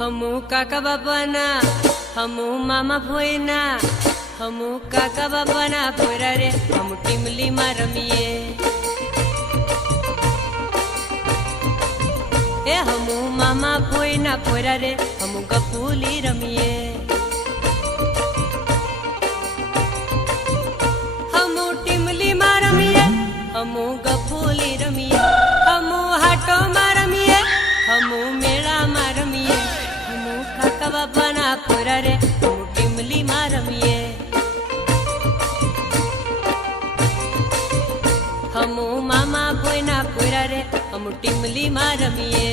हमू काका बाबाना हमू मामा भोयना हमू काका बाबाना भोयरा रे हम टीमली में रमीए ए हमू मामा भोयना भोयरा रे हम गपूली रमीए हमू टीमली में रमीए हमू गपूली रमीए हमू हाटो में रमीए हमू मेला में रमीए हमू काका बाबाना भोयरा रे हम टीमली में रमीए हमू मामा भोयना भोयरा रे हम टीमली में रमीए।